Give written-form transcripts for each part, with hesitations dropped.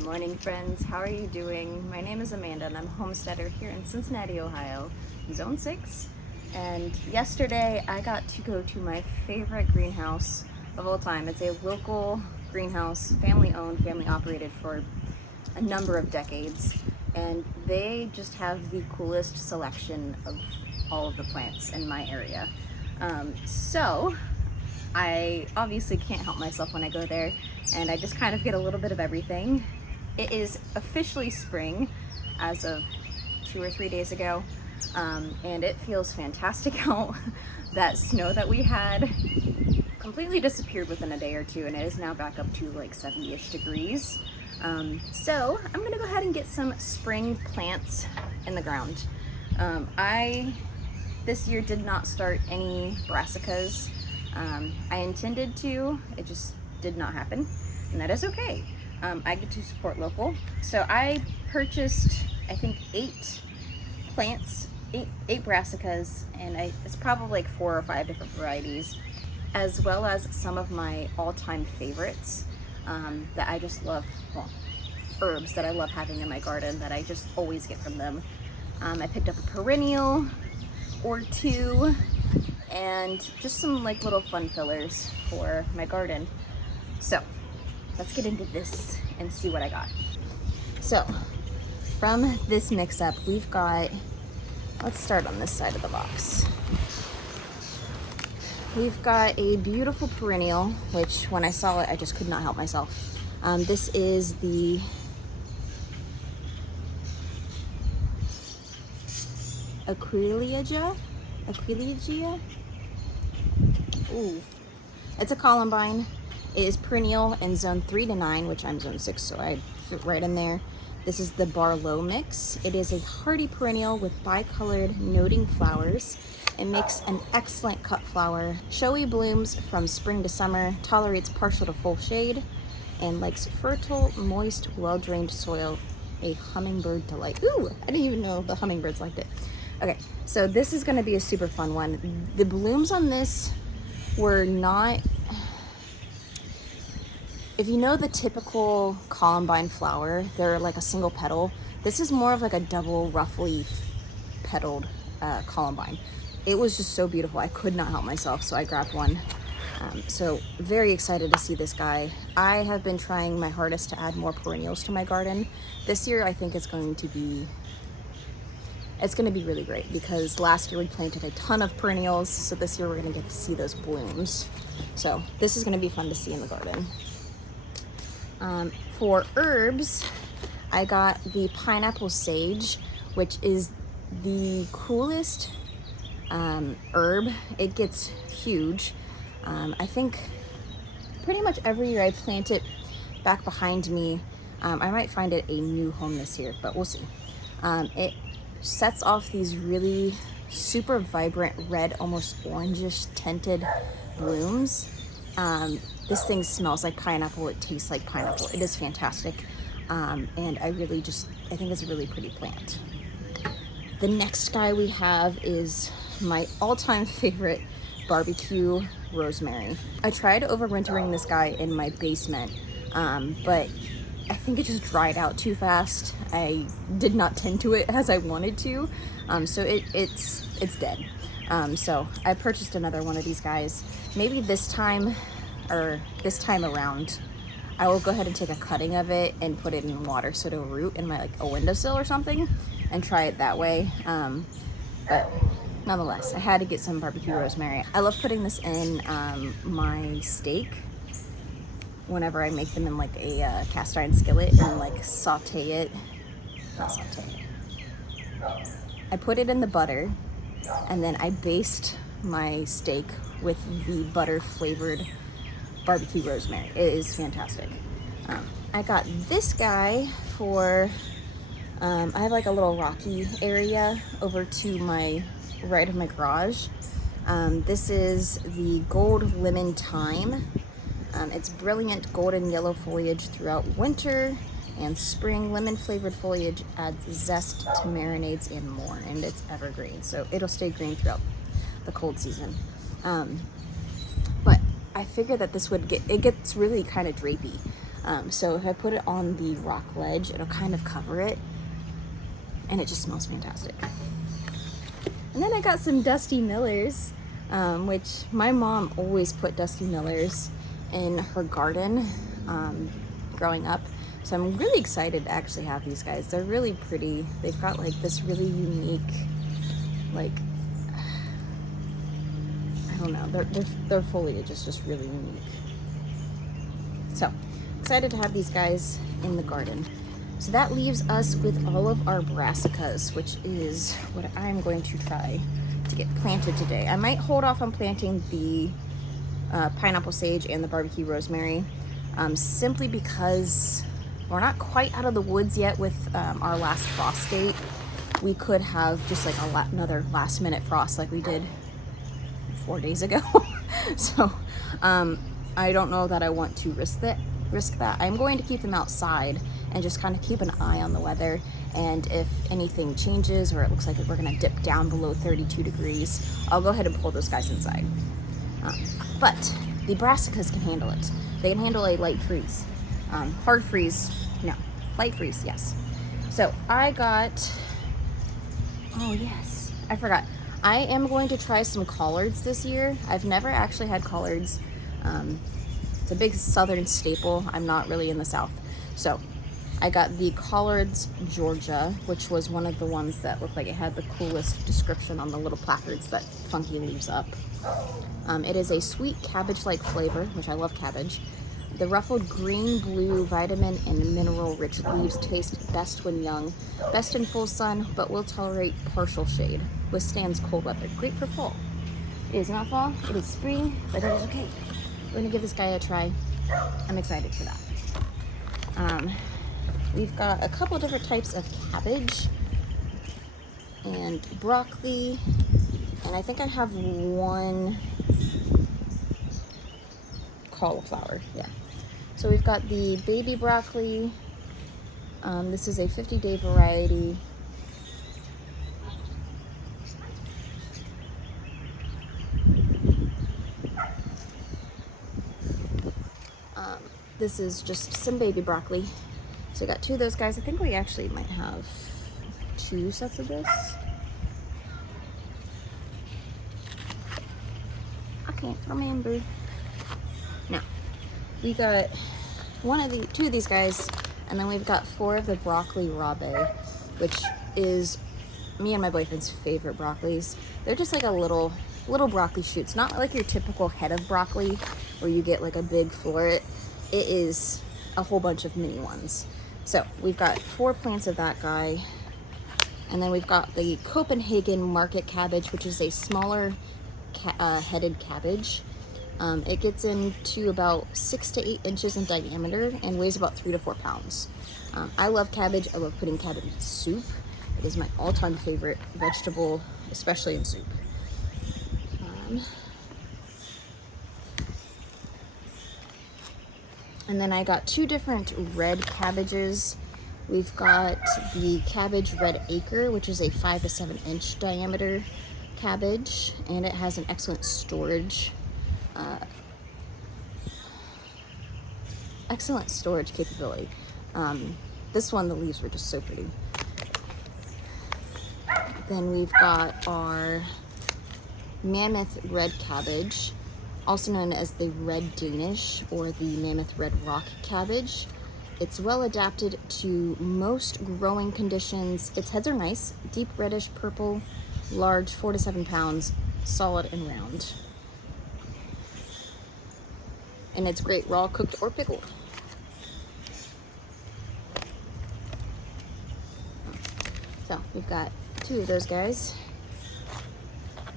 Good morning, friends. How are you doing? My name is Amanda and I'm a homesteader here in Cincinnati, Ohio, Zone 6. And yesterday I got to go to my favorite greenhouse of all time. It's a local greenhouse, family owned, family operated for a number of decades. And they just have the coolest selection of all of the plants in my area. So I obviously can't help myself when I go there, and I just kind of get a little bit of everything. It is officially spring as of 2 or 3 days ago, and it feels fantastic out. That snow that we had completely disappeared within a day or two, and it is now back up to like 70-ish degrees. So I'm gonna go ahead and get some spring plants in the ground. I this year did not start any brassicas. I intended to, it just did not happen, and that is okay. I get to support local. So I purchased, I think, 8 plants, eight brassicas, and it's probably like 4 or 5 different varieties, as well as some of my all-time favorites that I just love, well, herbs that I love having in my garden that I just always get from them. I picked up a perennial or 2, and just some like little fun fillers for my garden. So let's get into this and see what I got. So from this mix up, we've got, let's start on this side of the box. We've got a beautiful perennial, which when I saw it, I just could not help myself. This is the Aquilegia. Ooh, it's a columbine. It is perennial in zone 3 to 9, which I'm zone 6, so I fit right in there. This is the Barlow mix. It is a hardy perennial with bicolored noting flowers. It makes an excellent cut flower. Showy blooms from spring to summer, tolerates partial to full shade, and likes fertile, moist, well-drained soil. A hummingbird delight. Ooh, I didn't even know the hummingbirds liked it. Okay, so this is gonna be a super fun one. The blooms on this were not, if you know the typical columbine flower, they're like a single petal. This is more of like a double rough leaf petaled columbine. It was just so beautiful. I could not help myself, so I grabbed one. So very excited to see this guy. I have been trying my hardest to add more perennials to my garden. This year I think it's going to be really great, because last year we planted a ton of perennials, so this year we're gonna get to see those blooms. So this is gonna be fun to see in the garden. For herbs, I got the pineapple sage, which is the coolest herb. It gets huge. I think pretty much every year I plant it back behind me. I might find it a new home this year, but we'll see. It sets off these really super vibrant red, almost orangish tinted blooms. This thing smells like pineapple. It tastes like pineapple. It is fantastic. And I think it's a really pretty plant. The next guy we have is my all-time favorite barbecue rosemary. I tried overwintering this guy in my basement, but I think it just dried out too fast. I did not tend to it as I wanted to, so it's dead. So I purchased another one of these guys. Maybe this time around, I will go ahead and take a cutting of it and put it in water so it'll root in my a windowsill or something, and try it that way. But nonetheless, I had to get some barbecue rosemary. I love putting this in my steak whenever I make them in like a cast iron skillet and like I put it in the butter, and then I baste my steak with the butter flavored barbecue rosemary. It is fantastic. I got this guy for, I have like a little rocky area over to my right of my garage. This is the gold lemon thyme. It's brilliant golden yellow foliage throughout winter and spring. Lemon flavored foliage adds zest to marinades and more, and it's evergreen, so it'll stay green throughout the cold season. But I figured that this would it gets really kind of drapey. So if I put it on the rock ledge, it'll kind of cover it, and it just smells fantastic. And then I got some Dusty Millers, which my mom always put Dusty Millers in her garden growing up. So I'm really excited to actually have these guys. They're really pretty. They've got like this really unique, like, I don't know, their foliage is just really unique. So excited to have these guys in the garden. So that leaves us with all of our brassicas, which is what I'm going to try to get planted today. I might hold off on planting the pineapple sage and the barbecue rosemary, simply because we're not quite out of the woods yet with our last frost date. We could have just like another last minute frost like we did 4 days ago. So I don't know that I want to risk that. I'm going to keep them outside and just kind of keep an eye on the weather, and if anything changes or it looks like we're going to dip down below 32 degrees, I'll go ahead and pull those guys inside. But the brassicas can handle it. They can handle a light freeze. Hard freeze, no. Light freeze, yes. So I got, oh yes, I forgot. I am going to try some collards this year. I've never actually had collards. It's a big southern staple. I'm not really in the South. So I got the collards Georgia, which was one of the ones that looked like it had the coolest description on the little placards that Funky leaves up. It is a sweet cabbage-like flavor, which I love cabbage. The ruffled green, blue, vitamin, and mineral-rich leaves taste best when young, best in full sun, but will tolerate partial shade. Withstands cold weather. Great for fall. It is not fall, it is spring, but it is okay. We're gonna give this guy a try. I'm excited for that. We've got a couple different types of cabbage and broccoli, and I think I have one cauliflower, yeah. So we've got the baby broccoli. This is a 50-day variety. This is just some baby broccoli. So I got 2 of those guys. I think we actually might have 2 sets of this. I can't remember. No, we got 2 of these guys, and then we've got 4 of the broccoli rabe, which is me and my boyfriend's favorite broccolis. They're just like a little broccoli shoots, not like your typical head of broccoli where you get like a big floret. It is a whole bunch of mini ones. So we've got 4 plants of that guy, and then we've got the Copenhagen market cabbage, which is a smaller headed cabbage. It gets into about 6 to 8 inches in diameter and weighs about 3 to 4 pounds. I love cabbage. I love putting cabbage in soup. It is my all-time favorite vegetable, especially in soup. And then I got 2 different red cabbages. We've got the cabbage red acre, which is a 5 to 7 inch diameter cabbage, and it has an excellent storage capability. This one, the leaves were just so pretty. Then we've got our mammoth red cabbage, also known as the red Danish or the mammoth red rock cabbage. It's well adapted to most growing conditions. Its heads are nice, deep reddish purple, large, 4 to 7 pounds, solid and round. And it's great raw, cooked, or pickled. So we've got 2 of those guys.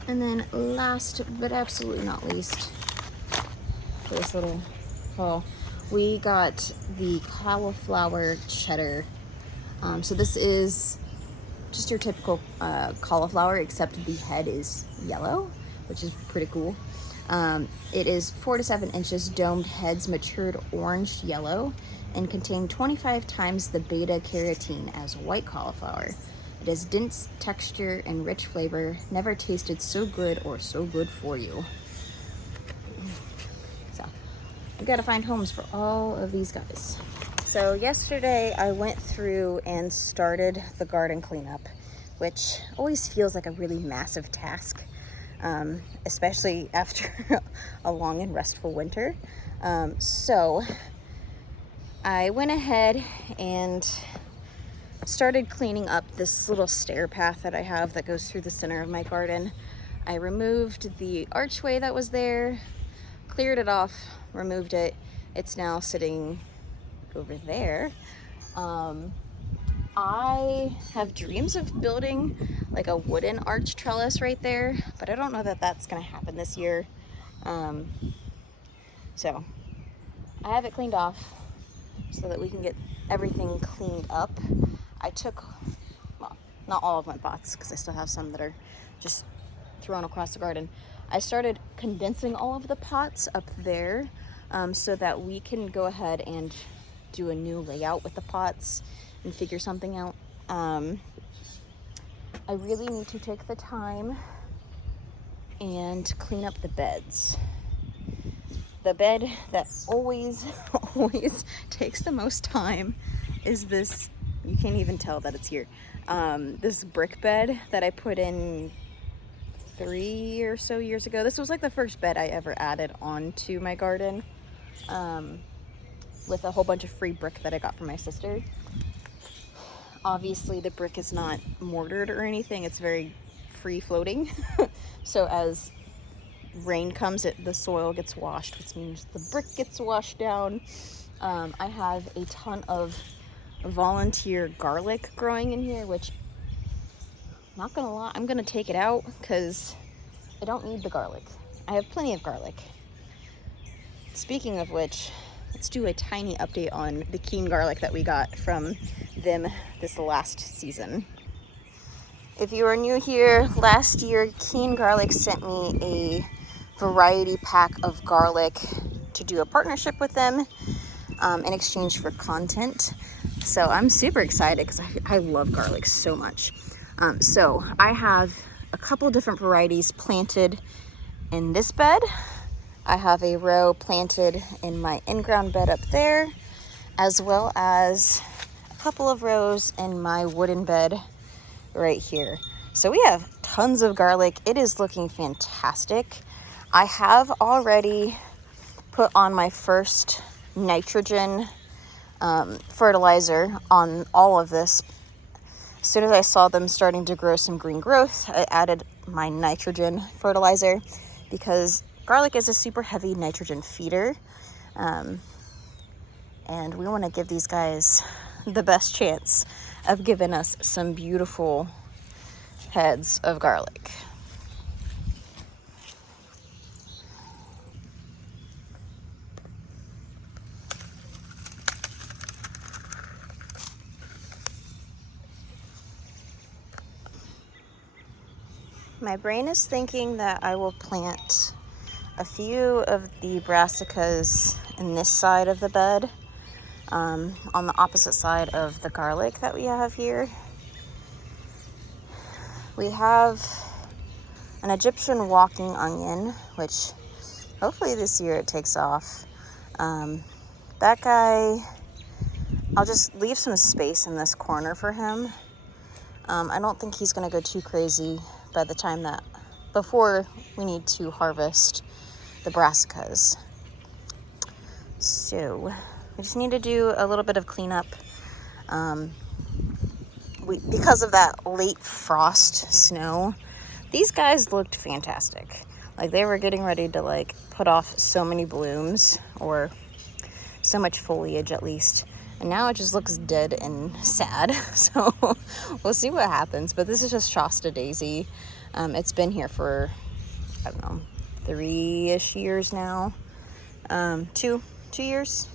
And then last but absolutely not least, for this little haul, we got the cauliflower cheddar. So this is just your typical cauliflower, except the head is yellow, which is pretty cool. It is 4 to 7 inches, domed heads, matured orange yellow, and contain 25 times the beta carotene as white cauliflower. It has dense texture and rich flavor. Never tasted so good or so good for you. So I've got to find homes for all of these guys. So yesterday I went through and started the garden cleanup, which always feels like a really massive task, especially after a long and restful winter. So I went ahead and started cleaning up this little stair path that I have that goes through the center of my garden. I removed the archway that was there, cleared it off, removed it. It's now sitting over there. I have dreams of building like a wooden arch trellis right there, but I don't know that that's gonna happen this year. So I have it cleaned off so that we can get everything cleaned up. I took, well, not all of my pots because I still have some that are just thrown across the garden. I started condensing all of the pots up there so that we can go ahead and do a new layout with the pots and figure something out. I really need to take the time and clean up the beds. The bed that always takes the most time is this, you can't even tell that it's here, this brick bed that I put in 3 or so years ago. This was like the first bed I ever added onto my garden, with a whole bunch of free brick that I got from my sister. Obviously the brick is not mortared or anything, it's very free floating. So as rain comes, the soil gets washed, which means the brick gets washed down. I have a ton of volunteer garlic growing in here, which, not gonna lie, I'm gonna take it out because I don't need the garlic. I have plenty of garlic. Speaking of which, let's do a tiny update on the keene garlic that we got from them this last season. If you are new here, last year Keene Garlic sent me a variety pack of garlic to do a partnership with them in exchange for content. So I'm super excited because I love garlic so much. So I have a couple different varieties planted in this bed. I have a row planted in my in-ground bed up there, as well as a couple of rows in my wooden bed right here. So we have tons of garlic. It is looking fantastic. I have already put on my first nitrogen fertilizer on all of this. As soon as I saw them starting to grow some green growth, I added my nitrogen fertilizer because garlic is a super heavy nitrogen feeder. And we want to give these guys the best chance of giving us some beautiful heads of garlic. My brain is thinking that I will plant a few of the brassicas in this side of the bed, on the opposite side of the garlic that we have here. We have an Egyptian walking onion, which hopefully this year it takes off. That guy, I'll just leave some space in this corner for him. I don't think he's gonna go too crazy by the time before we need to harvest the brassicas. So we just need to do a little bit of cleanup. Because of that late frost snow, these guys looked fantastic. Like they were getting ready to like put off so many blooms, or so much foliage at least. And now it just looks dead and sad. So we'll see what happens. But this is just Shasta Daisy. It's been here for, I don't know, 3-ish years now. 2 years?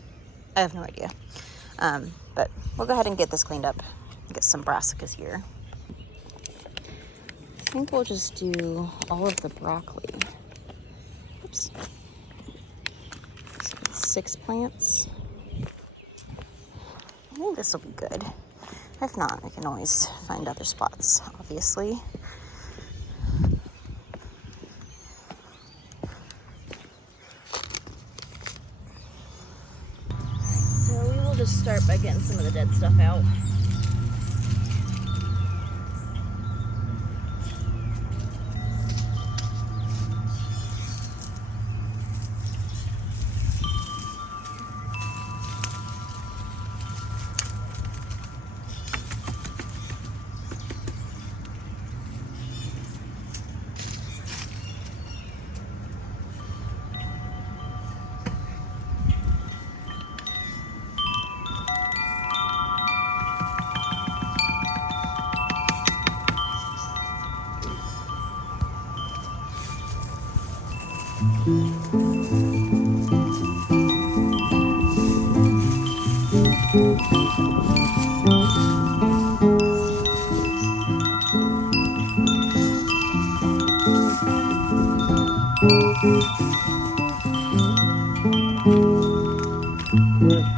I have no idea. But we'll go ahead and get this cleaned up. Get some brassicas here. I think we'll just do all of the broccoli. Oops. 6 plants. I think this will be good. If not, we can always find other spots, obviously. just start by getting some of the dead stuff out.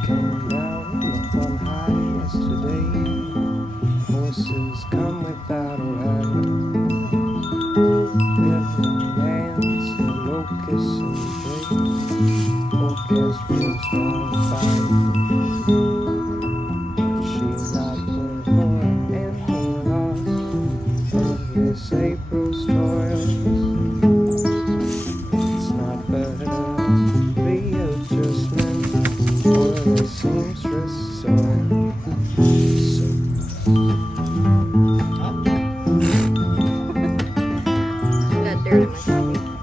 Came down on high yesterday. Horses come without a rider. Living hands and locusts and play. Forecast real strong fire. She's not worth for any loss of this April's toils. It's not but a readjustment for the seamstress soil. Got dirt in my coffee.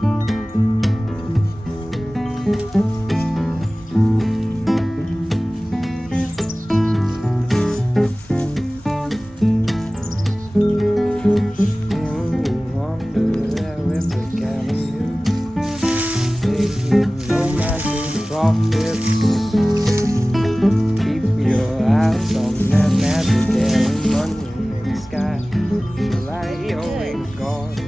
Profits. Keep your eyes on that magic onion in the sky. She'll light your way guard.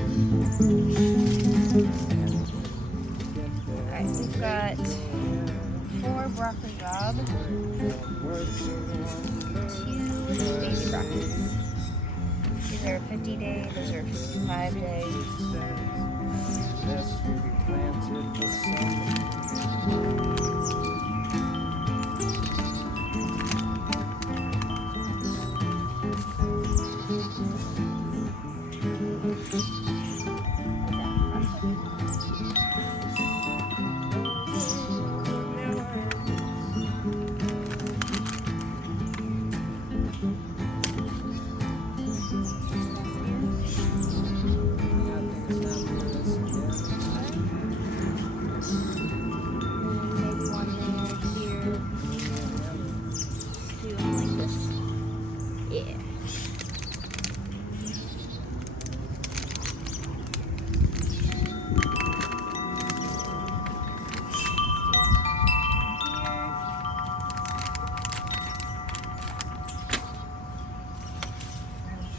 Alright, we've got 4 broccoli rabe, 2 baby broccolis. These are 50 day, those are 55 day. Best to be planted for summer.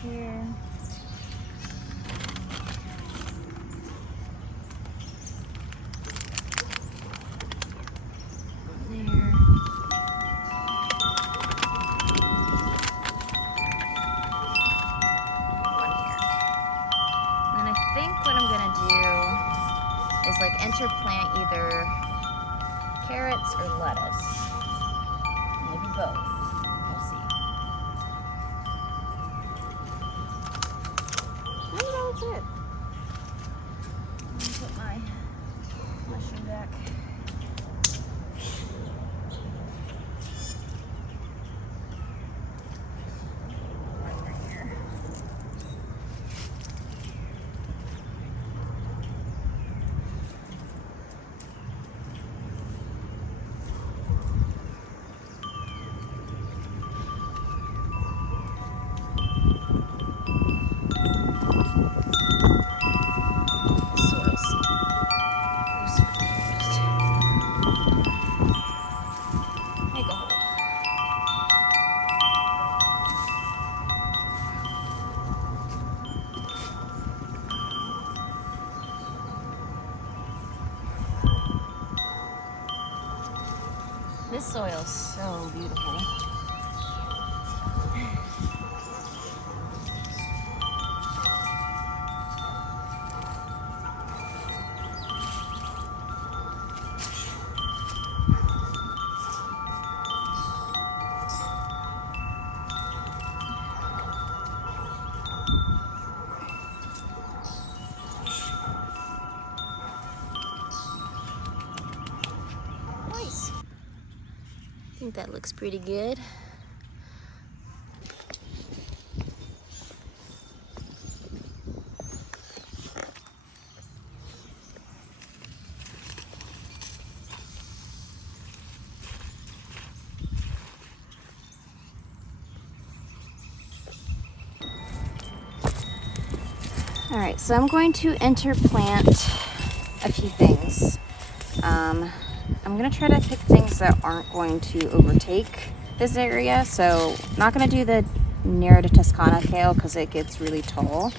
Here. There. One here. And I think what I'm gonna do is like interplant either carrots or lettuce. Maybe both. We'll see. I think that's it. I'm gonna put my mushroom back. Right here. Make a hole. This soil's so beautiful. think that looks pretty good. All right, so I'm going to interplant a few things. I'm gonna try to pick things that aren't going to overtake this area. So not gonna do the Nera de Toscana kale because it gets really tall.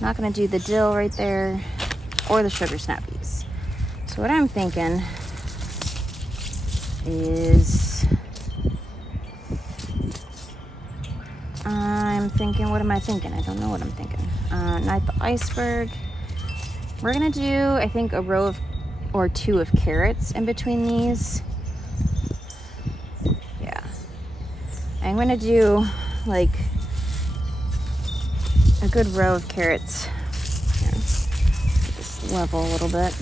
Not gonna do the dill right there or the sugar snap peas. So what I'm thinking is, what am I thinking? I don't know what I'm thinking. Night the iceberg. We're gonna do, I think, a row of or two of carrots in between these. Yeah. I'm gonna do like a good row of carrots. Here, just level a little bit.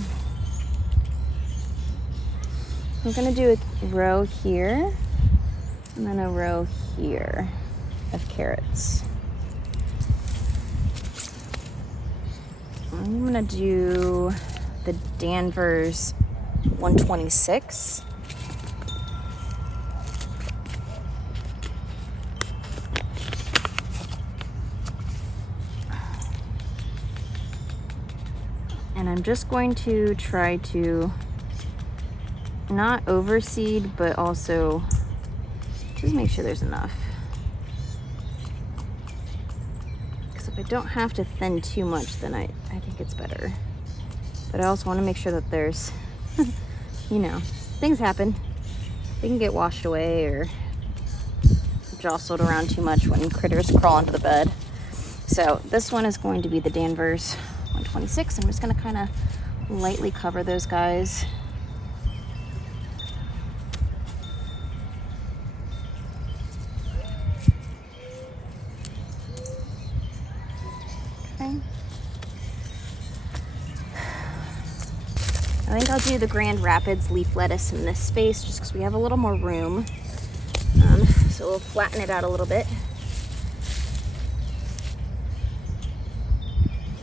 I'm gonna do a row here and then a row here of carrots. I'm gonna do the Danvers 126. And I'm just going to try to not overseed, but also just make sure there's enough. Because if I don't have to thin too much, then I think it's better. But I also want to make sure that there's, you know, things happen. They can get washed away or jostled around too much when critters crawl into the bed. So this one is going to be the Danvers 126. I'm just going to kind of lightly cover those guys. Okay. I think I'll do the Grand Rapids leaf lettuce in this space just because we have a little more room. So we'll flatten it out a little bit.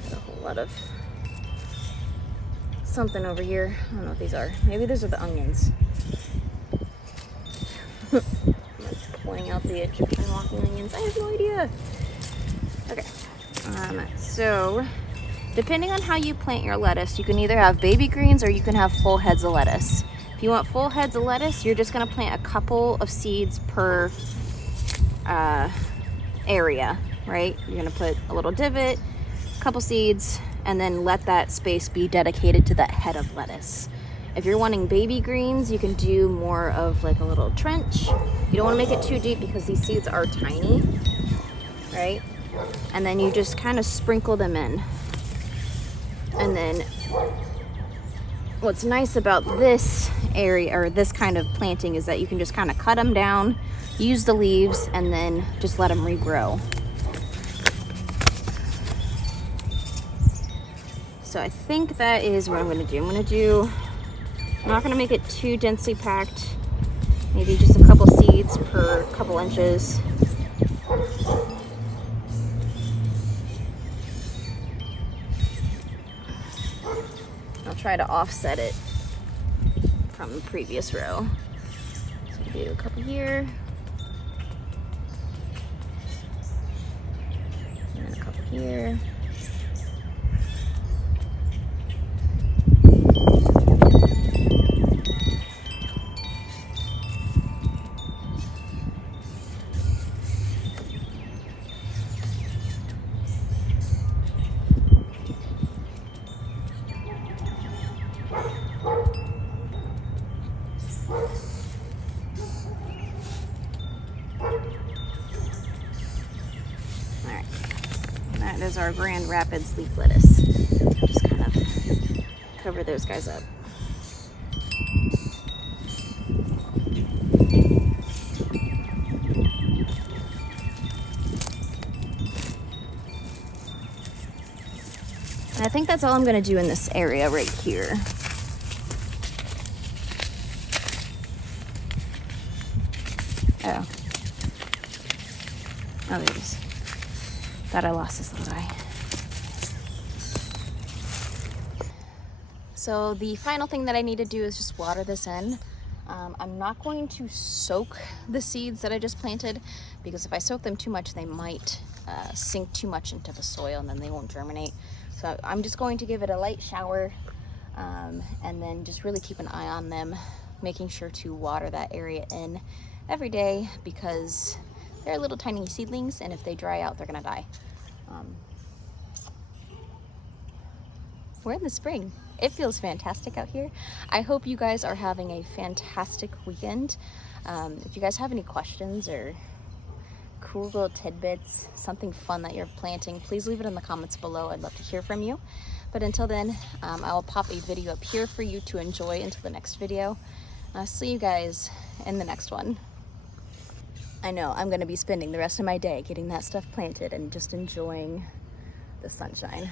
Got a whole lot of something over here. I don't know what these are. Maybe those are the onions. I'm pulling out the Egyptian walking onions. I have no idea. Okay. So depending on how you plant your lettuce, you can either have baby greens or you can have full heads of lettuce. If you want full heads of lettuce, you're just going to plant a couple of seeds per area, right? You're going to put a little divot, a couple seeds, and then let that space be dedicated to that head of lettuce. If you're wanting baby greens, you can do more of like a little trench. You don't want to make it too deep because these seeds are tiny, right? And then you just kind of sprinkle them in. And then what's nice about this area or this kind of planting is that you can just kind of cut them down, use the leaves, and then just let them regrow. So I think that is what I'm going to do. I'm not going to make it too densely packed. Maybe just a couple seeds per couple inches. I'll try to offset it from the previous row. So we'll do a couple here. And then a couple here. That is our Grand Rapids leaf lettuce. Just kind of cover those guys up. And I think that's all I'm going to do in this area right here. Oh, there it is. Thought I lost this little guy. So the final thing that I need to do is just water this in. I'm not going to soak the seeds that I just planted, because if I soak them too much, they might sink too much into the soil and then they won't germinate. So I'm just going to give it a light shower, and then just really keep an eye on them, making sure to water that area in every day, because they're little tiny seedlings, and if they dry out, they're gonna die. We're in the spring. It feels fantastic out here. I hope you guys are having a fantastic weekend. If you guys have any questions or cool little tidbits, something fun that you're planting, please leave it in the comments below. I'd love to hear from you. But until then, I will pop a video up here for you to enjoy until the next video. I'll see you guys in the next one. I know I'm gonna be spending the rest of my day getting that stuff planted and just enjoying the sunshine.